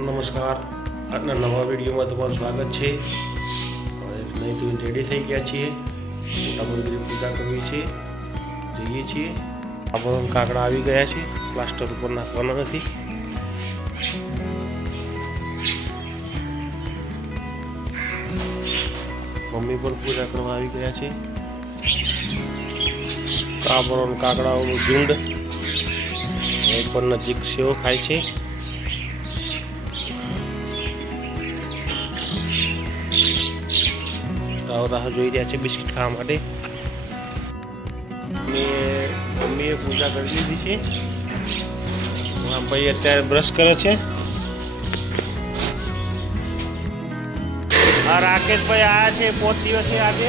નમસ્કાર, આજના નવા વિડીયોમાં તમારું સ્વાગત છે। હવે નહીં તો રેડી થઈ ગયા છીએ, મોટા મંદિરે પૂજા કરવી છે, જઈએ છીએ। આપણો કાકડા આવી ગયા છે, પ્લાસ્ટર ઉપર નાખવાના નથી। મમ્મી પણ પૂજા કરવા આવી ગયા છે। કાબરો કાકડાઓનું ઝુંડ એ પણ નજીક સેવો ખાય છે। રાહ જોઈ રહ્યા છે બિસ્કિટ ખાવા માટે। મમ્મીએ પૂજા કરી દીધી છે। ભાઈ અત્યારે બ્રશ કરે છે। રાકેશભાઈ આવ્યા છે 5 દિવસે આજે।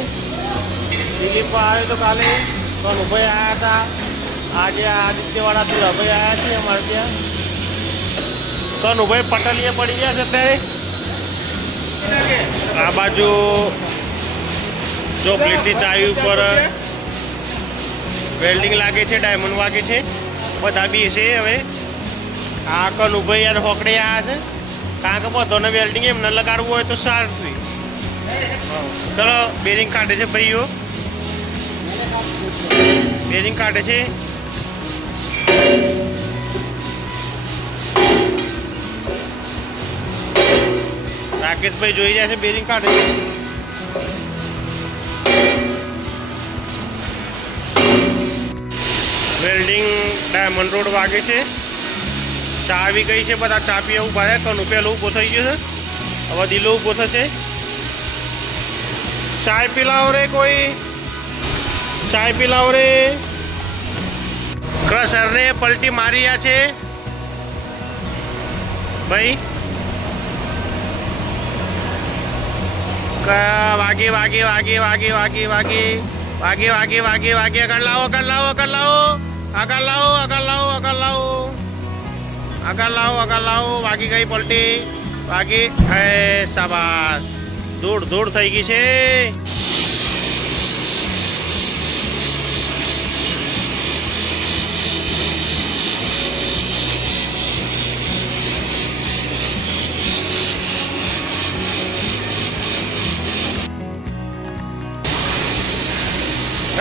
દિલીપ આવ્યો તો કાલે, કનુભાઈ આવ્યા હતા, આજે આદિત્યવાળા દુલાભાઈ આવ્યા છે અમારે ત્યાં। કનુભાઈ પટલીએ પડી ગયા છે અત્યારે। આ બાજુ જો પ્લેટની ચાવી ઉપર વેલ્ડિંગ લાગે છે, ડાયમંડ વાગે છે, બધા બી છે। હવે આ કનુભાઈ યાર હોકડે આવ્યા છે, કારણ કે બધાને વેલ્ડિંગ એમને લગાડવું હોય તો સારું। ચલો બેરિંગ કાઢે છે ભાઈઓ, બેરિંગ કાઢે છે। રાકેશભાઈ જોઈ રહ્યા છે, બેરિંગ કાઢે છે। વેલ્ડિંગ ડાયમંડ રોડ વાગે છે। ચા આવી ગઈ છે, બધા ચા પીવા ઉભા છે। કનું પેલો ઊભો થઈ ગયો છે, હવે દિલો ઊભો થશે। ચાય પીલાવો રે, કોઈ ચાય પીલાવો રે। ક્રશરને પલટી મારી રહ્યા છે ભાઈ। વાગે વાગે વાગે વાગે વાગે વાગે વાગે વાગે વાગે વાગે આગળ લાવો, આગળ લાવો, આગળ લાવો, આગળ લાવો, આગળ લાવો, આગળ લાવો, આગળ લાવો, આગળ લાવો। વાગી ગઈ પલટી, વાગી, હે શાબાશ, દૂર દૂર થઈ ગઈ છે।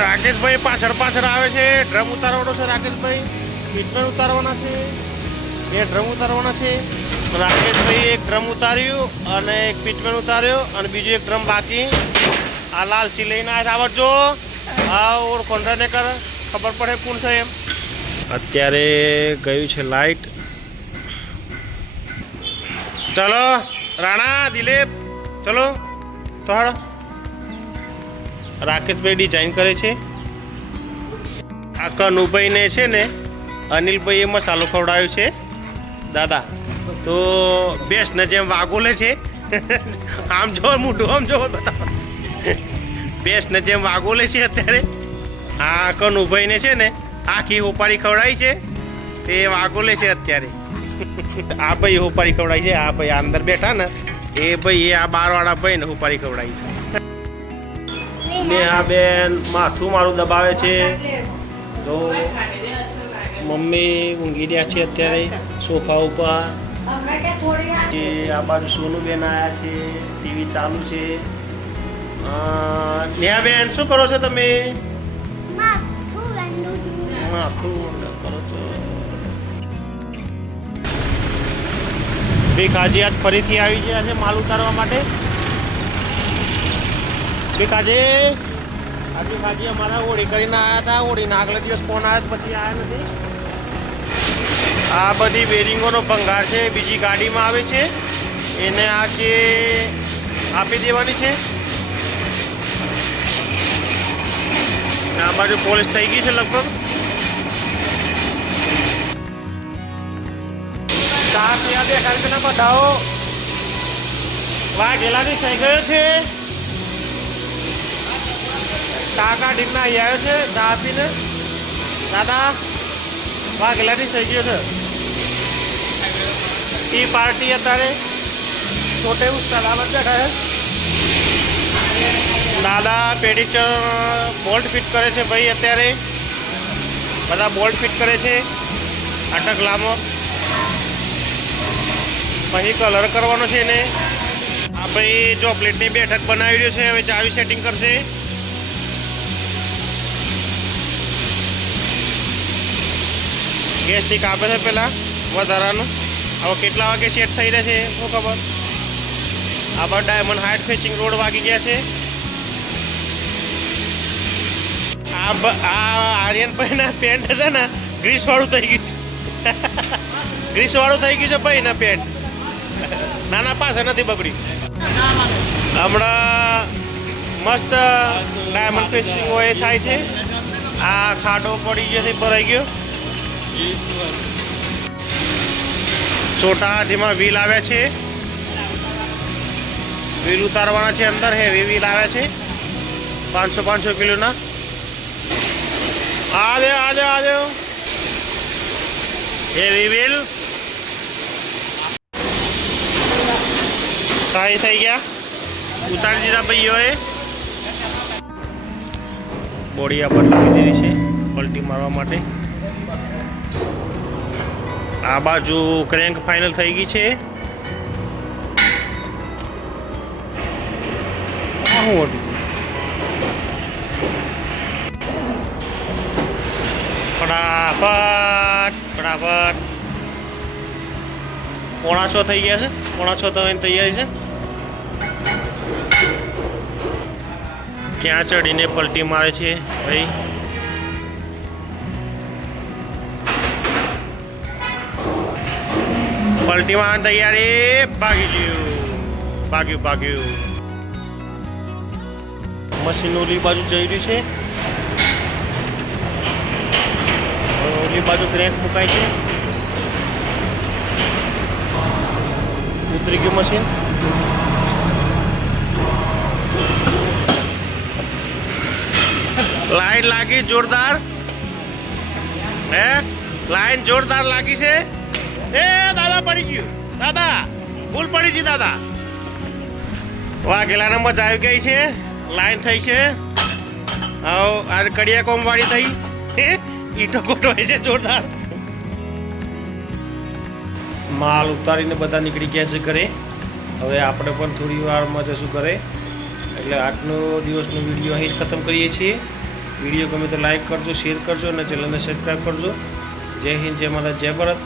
રાકેશભાઈ પાછળ પાછળ આવે છે। ડ્રમ ઉતારવાનો છે રાકેશભાઈ, પીટમેન ઉતારવાના છે, 2 ડ્રમ ઉતારવાના છે। રાકેશભાઈ એક ડ્રમ ઉતાર્યું અને એક પીટમેન ઉતાર્યો અને બીજું એક ડ્રમ બાકી। આ લાલચી લઈને આવ્યા, આવડજો આ ઓળખોંડાને કર ખબર પડે કોણ છે એમ। અત્યારે ગયું છે લાઈટ। ચલો રાણા, દિલીપ, ચલો તો હાડો। રાકેશભાઈ ડિઝાઇન કરે છે। આ કનુભાઈને છે ને અનિલભાઈએ મસાલો ખવડાવ્યો છે દાદા, તો બેસને જેમ વાગોલે છે। આમ જો મોઢું, આમ જો બેસને જેમ વાગોલે છે અત્યારે। આ કનુભાઈને છે ને આખી હોપારી ખવડાવી છે, તે વાગોલે છે અત્યારે। આ ભાઈ હોપારી ખવડાવી છે, આ ભાઈ અંદર બેઠા ને એ ભાઈ, એ આ બારવાળા ભાઈને હોપારી ખવડાવી છે। આ બેન માથું મારું દબાવે છે, તો મમ્મી ઊંઘી રહ્યા છે અત્યારે સોફા ઉપર। આ બાજુ સોનું બેન આવ્યા છે, ટીવી ચાલુ છે। નેહા બેન શું કરો છો તમે? માથું કરો છો। ભીખાજી આજ ફરીથી આવી ગયા છે માલ ઉતારવા માટે। ભીખાજી અમારા હોળી કરીને આવ્યા હતા, હોળીના આગલા દિવસ ફોન આવ્યા પછી આવ્યા નથી। આ બધી બેરિંગોનો ભંગાર છે, બીજી ગાડીમાં આવે છે, એને આજે આપી દેવાની છે। આ બાજુ પોલીસ થઈ ગઈ છે લગભગ। ચા પીવા દેખાડ પેલા બધાઓ વાઘેલાની થઈ ગયો છે। કાકા ડીમના અહીં આવ્યો છે ચા આપીને। દાદા વાઘેલાની થઈ ગયો છે। ટી પાર્ટી અત્યારે છોટે ઉસ્તાદામાં બેઠા છે। દાદા પેડિચર બોલ્ટ ફિટ કરે છે ભાઈ અત્યારે। બધા બોલ્ટ ફિટ કરે છે અટકલામાં। પછી કલર કરવાનો છે ને આ ભાઈ જો પ્લેટની બેઠક બનાવી રહ્યો છે. હવે ચાવી સેટિંગ કરશે. ગેસ સ્ટીક આપે છે પેલા વધારાનું. હવે કેટલા વાગે સેટ થઈ રહેશે શું ખબર. આ બાર ડાયમંડ હાઇટ ફેચિંગ રોડ વાગી ગયા છે. આ આર્યન ભાઈના પેન્ટ છે ને ગ્રીસ વાળું થઈ ગયું છે. ગ્રીસ વાળું થઈ ગયું છે ભાઈ ના પેન્ટ. નાના પાસે નથી બગડ્યું. હમણાં મસ્ત ડાયમંડ ફેચિંગ હોય થાય છે. આ ખાડો પડી ગયો છે, ભરાઈ ગયો. છોટા જેમાં વ્હીલ આવ્યા છે. વ્હીલ ઉતારવાના છે. અંદર હેવી વ્હીલ આવ્યા છે 500 કિલોના. આ દે હેવી વ્હીલ સાઈ થઈ ગયા. ઉતારી દીધા ભાઈઓએ. બોડી આ પર લાગી દીધી છે પલટી મારવા માટે. આ બાજુ ક્રેન્ક ફાઇનલ થઈ ગઈ છે. ફટાફટ 6:15 થઈ ગયા છે. 6:15 થવાની તૈયારી છે. ક્યાં ચડીને પલટી મારે છે ભાઈ. પલટી મારવાની તૈયારી. ભાગ્યું. મશીન ઓલી બાજુ જઈ રહ્યું છે. ઓલી બાજુ ક્રેન્ક મુકાય છે. ઉતરી ગયું મશીન. લાઈન લાગી જોરદાર. લાઈન જોરદાર લાગી છે. દાદા પડી ગયું. દાદા ભૂલ પડી ગઈ. દાદા વાહ ગેલાના મજા આવી ગઈ છે. લાઈન થઈ છે. આ કડિયા કોમ વાળી થઈ. ઈટો કોટો છે જોરદાર. માલ ઉતારીને બધા નીકળી ગયા છે ઘરે. હવે આપણે પણ થોડી વારમાં જશું ઘરે. એટલે આજનો દિવસનો વિડીયો અહીં જ ખતમ કરીએ છીએ. વિડીયો ગમે તો લાઈક કરજો, શેર કરજો અને ચેનલને સબસ્ક્રાઈબ કરજો. જય હિન્દ, જય ભારત, જય ભારત.